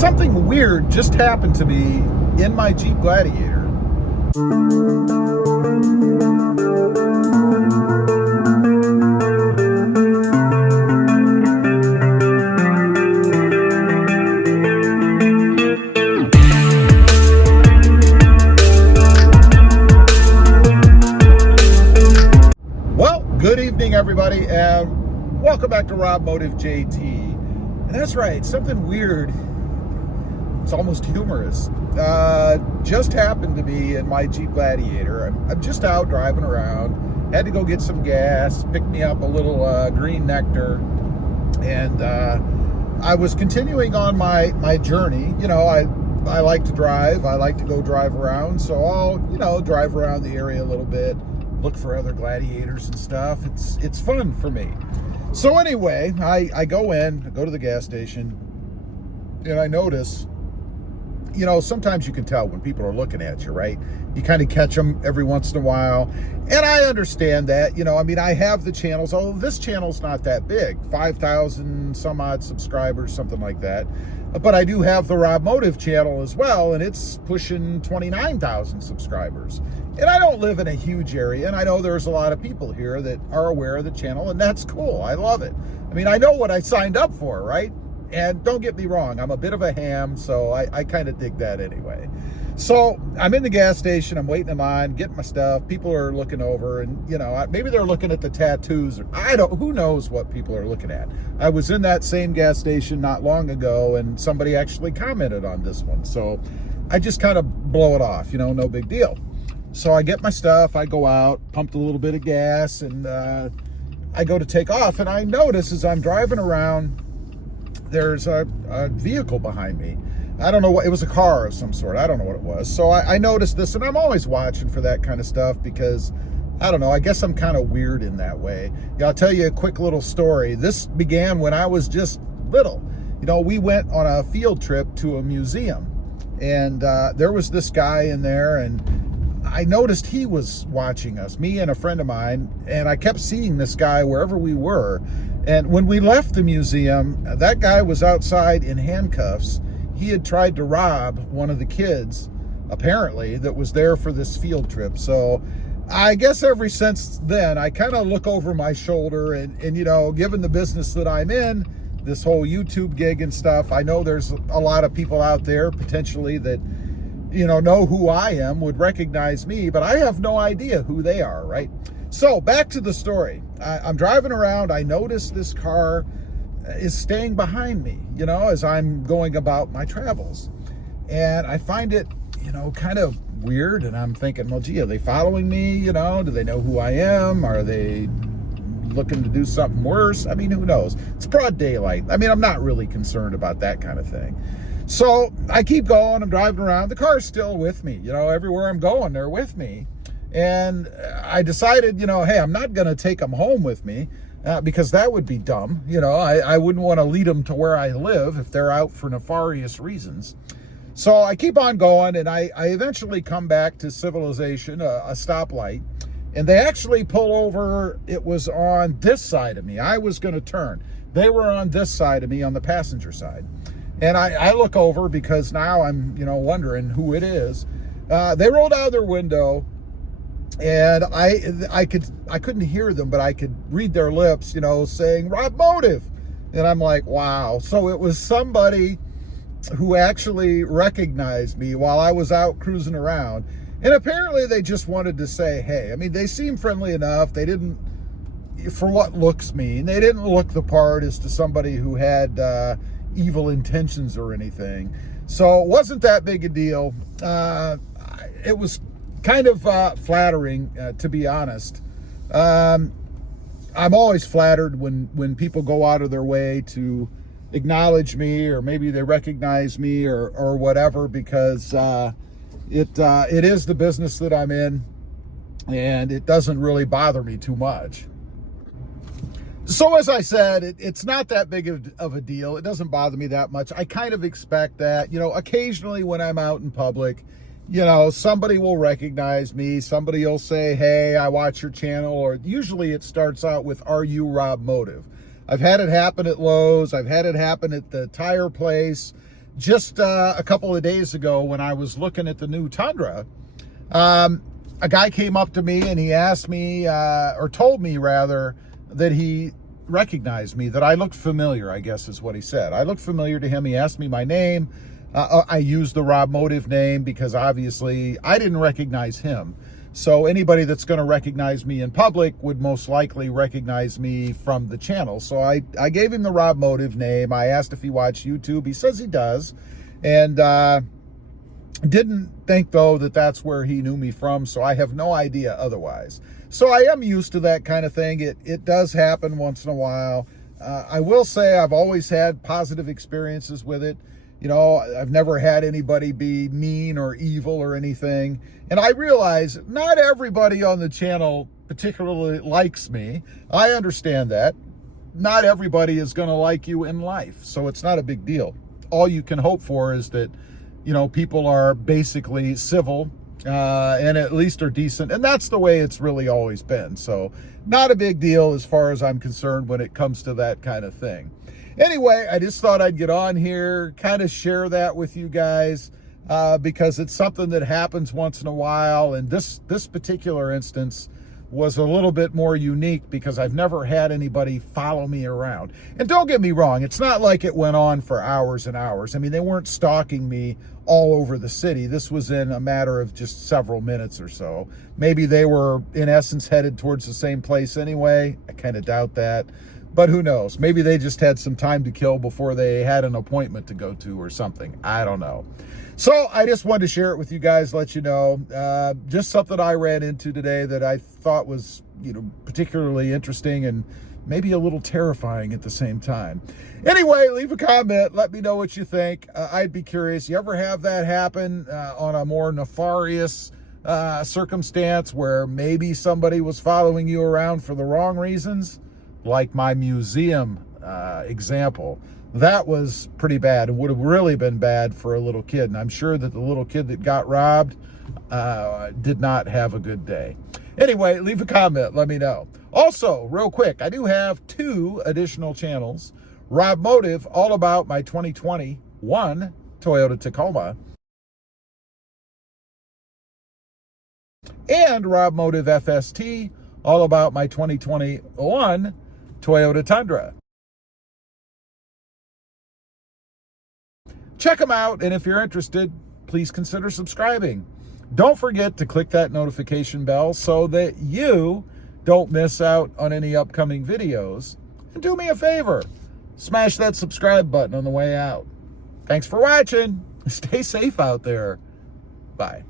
Something weird just happened to me in my Jeep Gladiator. Well, good evening, everybody, and welcome back to Rob Motive JT. And that's right, something weird, it's almost humorous, just happened to me in my Jeep Gladiator. I'm just out driving around, had to go get some gas, pick me up a little green nectar, and I was continuing on my journey. You know, I like to drive, I like to go drive around, so I'll, drive around the area a little bit, look for other Gladiators and stuff. It's fun for me. So anyway, I go to the gas station, and I notice, sometimes you can tell when people are looking at you, right? You kind of catch them every once in a while. And I understand that, I have the channels, although this channel's not that big, 5,000 some odd subscribers, something like that. But I do have the Rob Motive channel as well, and it's pushing 29,000 subscribers. And I don't live in a huge area, and I know there's a lot of people here that are aware of the channel, and that's cool. I love it. I know what I signed up for, right? And don't get me wrong, I'm a bit of a ham, so I kind of dig that anyway. So I'm in the gas station, I'm waiting in line, getting my stuff. People are looking over, and maybe they're looking at the tattoos, or who knows what people are looking at. I was in that same gas station not long ago, and somebody actually commented on this one. So I just kind of blow it off, no big deal. So I get my stuff, I go out, pumped a little bit of gas, and I go to take off, and I notice as I'm driving around, there's a vehicle behind me. I don't know what, it was a car of some sort. I don't know what it was. So I noticed this, and I'm always watching for that kind of stuff because, I don't know, I guess I'm kind of weird in that way. I'll tell you a quick little story. This began when I was just little. We went on a field trip to a museum, and there was this guy in there, and I noticed he was watching us, me and a friend of mine, and I kept seeing this guy wherever we were. And when we left the museum, that guy was outside in handcuffs. He had tried to rob one of the kids, apparently, that was there for this field trip. So I guess ever since then, I kind of look over my shoulder and given the business that I'm in, this whole YouTube gig and stuff, I know there's a lot of people out there potentially that, know who I am, would recognize me, but I have no idea who they are, right? So back to the story. I'm driving around. I notice this car is staying behind me, as I'm going about my travels. And I find it, kind of weird. And I'm thinking, well, gee, are they following me? Do they know who I am? Are they looking to do something worse? Who knows? It's broad daylight. I'm not really concerned about that kind of thing. So I keep going. I'm driving around. The car's still with me. Everywhere I'm going, they're with me. And I decided, hey, I'm not going to take them home with me because that would be dumb. I wouldn't want to lead them to where I live if they're out for nefarious reasons. So I keep on going, and I eventually come back to civilization, a stoplight, and they actually pull over. It was on this side of me. I was going to turn. They were on this side of me, on the passenger side. And I look over because now I'm, wondering who it is. They rolled out their window, and I couldn't hear them, but I could read their lips, saying Rob Motive. And I'm like, wow. So it was somebody who actually recognized me while I was out cruising around. And apparently they just wanted to say, hey, they seemed friendly enough. They didn't, for what looks mean, they didn't look the part as to somebody who had evil intentions or anything. So it wasn't that big a deal. It was kind of flattering, to be honest. I'm always flattered when people go out of their way to acknowledge me, or maybe they recognize me or whatever, because it is the business that I'm in, and it doesn't really bother me too much. So as I said, it's not that big of a deal. It doesn't bother me that much. I kind of expect that, occasionally when I'm out in public, somebody will recognize me. Somebody will say, hey, I watch your channel. Or usually it starts out with, are you Rob Motive? I've had it happen at Lowe's. I've had it happen at the tire place. just a couple of days ago when I was looking at the new Tundra, a guy came up to me and he asked me, or told me rather, that he recognized me, that I looked familiar, I guess is what he said. I looked familiar to him. He asked me my name. I used the Rob Motive name because obviously I didn't recognize him. So anybody that's going to recognize me in public would most likely recognize me from the channel. So I gave him the Rob Motive name. I asked if he watched YouTube. He says he does. And didn't think, though, that that's where he knew me from. So I have no idea otherwise. So I am used to that kind of thing. It does happen once in a while. I will say I've always had positive experiences with it. You know, I've never had anybody be mean or evil or anything. And I realize not everybody on the channel particularly likes me. I understand that. Not everybody is going to like you in life, so it's not a big deal. All you can hope for is that, you know, people are basically civil and at least are decent. And that's the way it's really always been. So not a big deal as far as I'm concerned when it comes to that kind of thing. Anyway, I just thought I'd get on here, kind of share that with you guys because it's something that happens once in a while. And this particular instance was a little bit more unique because I've never had anybody follow me around. And don't get me wrong, it's not like it went on for hours and hours. I mean, they weren't stalking me all over the city. This was in a matter of just several minutes or so. Maybe they were, in essence, headed towards the same place anyway. I kind of doubt that. But who knows? Maybe they just had some time to kill before they had an appointment to go to or something. I don't know. So I just wanted to share it with you guys, let you know. Just something I ran into today that I thought was, you know, particularly interesting and maybe a little terrifying at the same time. Anyway, leave a comment. Let me know what you think. I'd be curious. You ever have that happen on a more nefarious circumstance where maybe somebody was following you around for the wrong reasons? Like my museum example. That was pretty bad. It would have really been bad for a little kid. And I'm sure that the little kid that got robbed did not have a good day. Anyway, leave a comment. Let me know. Also, real quick, I do have 2 additional channels. Rob Motive, all about my 2021 Toyota Tacoma. And Rob Motive FST, all about my 2021 Toyota Tundra. Check them out, and if you're interested, please consider subscribing. Don't forget to click that notification bell so that you don't miss out on any upcoming videos. And do me a favor, smash that subscribe button on the way out. Thanks for watching. Stay safe out there. Bye.